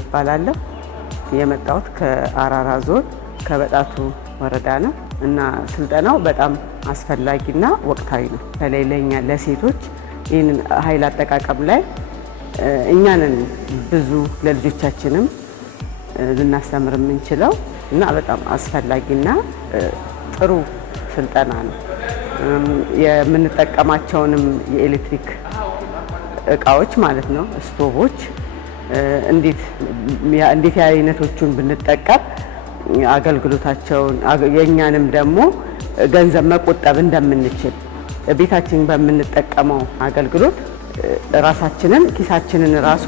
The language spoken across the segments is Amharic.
እባላለሁ። የመጣሁት ከአራራ ዞን ከበጣቱ ወረዳ ነው እና ስልጠናው በጣም አስፈላጊና ወቅታዊ ነው። በተለይ ለኛ ለሴቶች ይህንን ኃይል አጠቃቀም ላይ እኛንን ብዙ ለልጆቻችንም ልናስተምር የምንችለው እና በጣም አስፈላጊና ጥሩ ስልጠና ነው። የምንጠቀማቸውንም የኤሌክትሪክ እቃዎች ማለት ነው ስቶቮች እንዴት አይነቶቹን ብንጠቀም አገልግሎታቸውን የኛንም ደግሞ ገንዘብ መቆጠብ እንደምንችል ቤታችን በምንጠቀመው አገልግሎት ራሳችንን ኪሳችንን ራሱ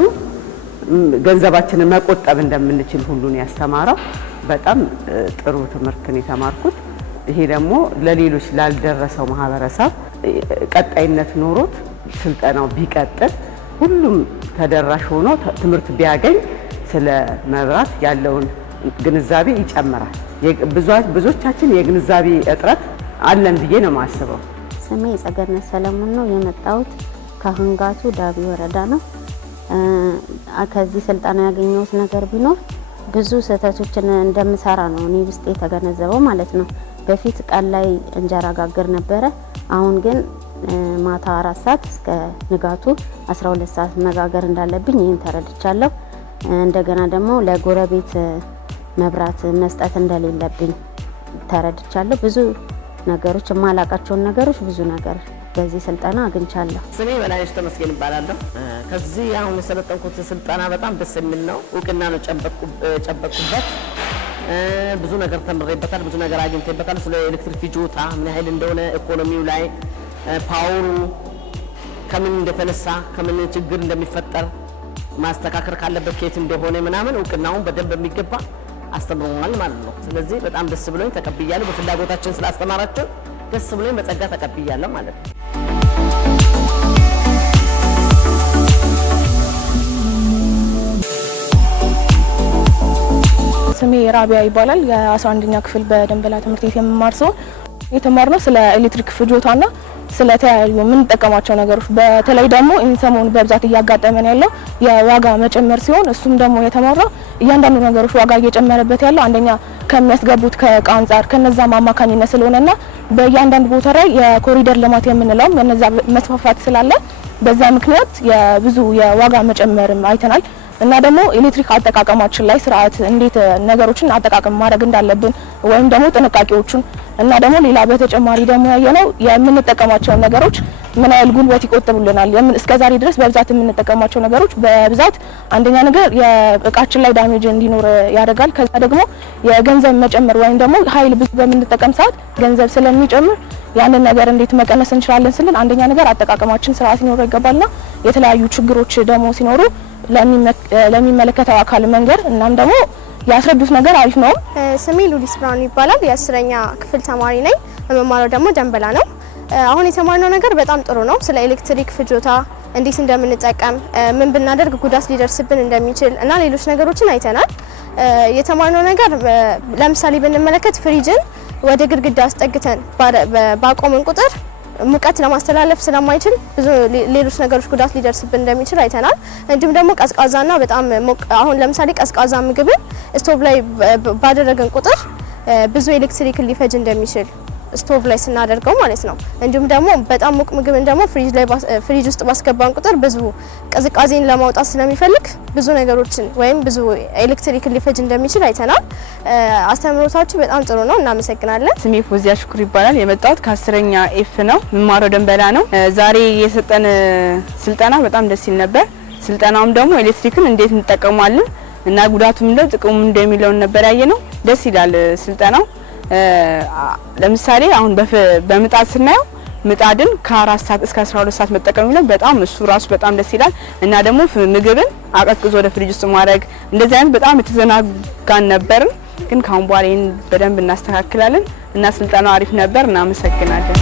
ገንዘባችንን መቆጠብ እንደምንችል ሁሉን ያስተማረው በጣም ጥሩ ትምህርትን የተማርኩት። ይሄ ደግሞ ለሌሎች ላልደረሰው ማህበረሰብ ቀጣይነት ኖሮት ስልጠናው ቢቀጥል ሁሉም ተደራሽ ሆኖ ትምህርት ቢያገኝ ስለ መብራት ያለውን ግንዛቤ ይጨምራል። ብዙዎቻችን የግንዛቤ እጥረት አለን ብዬ ነው የማስበው። ስሜ ጸገነት ሰለሞን ነው። የመጣሁት ከህንጋቱ ዳቢ ወረዳ ነው። ከዚህ ስልጠና ያገኘሁት ነገር ቢኖር ብዙ ስህተቶችን እንደምሰራ ነው እኔ ውስጥ የተገነዘበው ማለት ነው። በፊት ቀን ላይ እንጀራ ጋግር ነበረ። አሁን ግን ማታ 4 ሰዓት እስከ ንጋቱ 12 ሰዓት መጋገር እንዳለብኝ ይህን ተረድቻለሁ። እንደገና ደግሞ ለጎረቤት መብራት መስጠት እንደሌለብኝ ተረድቻለሁ። ብዙ ነገሮች የማላቃቸውን ነገሮች ብዙ ነገር በዚህ ስልጠና አግኝቻለሁ። ስሜ በላይነሽ ተመስገን ይባላለሁ። ከዚህ አሁን የሰለጠንኩት ስልጠና በጣም ደስ የሚል ነው። እውቅና ነው ጨበቅኩበት። ብዙ ነገር ተምሬበታል፣ ብዙ ነገር አግኝቼበታል። ስለ ኤሌክትሪክ ፍጆታ ምን ያህል እንደሆነ፣ ኢኮኖሚው ላይ ፓወሩ ከምን እንደተነሳ ከምን ችግር እንደሚፈጠር ማስተካከል ካለበት ከየት እንደሆነ ምናምን እውቅናውን በደንብ የሚገባ አስተምሮናል ማለት ነው። ስለዚህ በጣም ደስ ብሎኝ ተቀብያለሁ። በፍላጎታችን ስላስተማራቸው ደስ ብሎኝ በጸጋ ተቀብያለሁ ማለት ነው። ስሜ ራቢያ ይባላል። የ11ኛ ክፍል በደንበላ ትምህርት ቤት የምማር ሲሆን የተማርነው ስለ ኤሌክትሪክ ፍጆታና ስለተያዩ የምንጠቀማቸው ነገሮች በተለይ ደግሞ ኢንሰሞን በብዛት እያጋጠመን ያለው የዋጋ መጨመር ሲሆን እሱም ደግሞ የተማረው እያንዳንዱ ነገሮች ዋጋ እየጨመረበት ያለው አንደኛ ከሚያስገቡት ከእቃ አንፃር ከነዛም አማካኝነት ስለሆነና በእያንዳንዱ ቦታ ላይ የኮሪደር ልማት የምንለው የነዛ መስፋፋት ስላለ በዛ ምክንያት የብዙ የዋጋ መጨመርም አይተናል። እና ደግሞ ኤሌክትሪክ አጠቃቀማችን ላይ ስርዓት እንዴት ነገሮችን አጠቃቀም ማድረግ እንዳለብን ወይም ደግሞ ጥንቃቄዎችን እና ደግሞ ሌላ በተጨማሪ ደግሞ ያየነው የምንጠቀማቸው ነገሮች ምን ያህል ጉልበት ይቆጥቡልናል። እስከዛሬ ድረስ በብዛት የምንጠቀማቸው ነገሮች በብዛት አንደኛ ነገር የእቃችን ላይ ዳሜጅ እንዲኖር ያደርጋል። ከዛ ደግሞ የገንዘብ መጨመር ወይም ደግሞ ኃይል ብዙ በምንጠቀም ሰዓት ገንዘብ ስለሚጨምር ያንን ነገር እንዴት መቀነስ እንችላለን ስንል አንደኛ ነገር አጠቃቀማችን ስርዓት ሊኖረው ይገባልና የተለያዩ ችግሮች ደግሞ ሲኖሩ ለሚመለከተው አካል መንገር እናም ደግሞ ያስረዱት ነገር አሪፍ ነው። ስሜ ሉሊስ ብራውን ይባላል። የ10ኛ ክፍል ተማሪ ነኝ። የመማረው ደግሞ ደንበላ ነው። አሁን የተማርነው ነገር በጣም ጥሩ ነው። ስለ ኤሌክትሪክ ፍጆታ እንዴት እንደምንጠቀም ምን ብናደርግ ጉዳት ሊደርስብን እንደሚችል እና ሌሎች ነገሮችን አይተናል። የተማርነው ነገር ለምሳሌ ብንመለከት ፍሪጅን ወደ ግድግዳ አስጠግተን ባቆምን ቁጥር ሙቀት ለማስተላለፍ ስለማይችል ብዙ ሌሎች ነገሮች ጉዳት ሊደርስብን እንደሚችል አይተናል። እንዲሁም ደግሞ ቀዝቃዛና በጣም አሁን ለምሳሌ ቀዝቃዛ ምግብን ስቶቭ ላይ ባደረገን ቁጥር ብዙ ኤሌክትሪክ ሊፈጅ እንደሚችል ስቶቭ ላይ ስናደርገው ማለት ነው። እንዲሁም ደግሞ በጣም ሙቅ ምግብን ደግሞ ፍሪጅ ውስጥ ባስገባን ቁጥር ብዙ ቅዝቃዜን ለማውጣት ስለሚፈልግ ብዙ ነገሮችን ወይም ብዙ ኤሌክትሪክ ሊፈጅ እንደሚችል አይተናል። አስተምሮታችሁ በጣም ጥሩ ነው። እናመሰግናለን። ስሜ ፎዚያ ሽኩር ይባላል። የመጣሁት ከ10ኛ ኤፍ ነው። የምማረው ደንበላ ነው። ዛሬ የሰጠን ስልጠና በጣም ደስ ይል ነበር። ስልጠናውም ደግሞ ኤሌክትሪክን እንዴት እንጠቀማለን እና ጉዳቱም እንደው ጥቅሙ እንደሚለው ነበር ያየነው። ደስ ይላል ስልጠናው። ለምሳሌ አሁን በምጣድ ስናየው ምጣድን ከ4 ሰዓት እስከ 12 ሰዓት መጠቀም ይላል። በጣም እሱ ራሱ በጣም ደስ ይላል። እና ደግሞ ምግብን አቀዝቅዞ ወደ ፍሪጅ ውስጥ ማድረግ እንደዚህ አይነት በጣም የተዘናጋን ነበርን። ግን ካሁን በኋላ ይሄን በደንብ እናስተካክላለን እና ስልጠናው አሪፍ ነበር። እናመሰግናለን።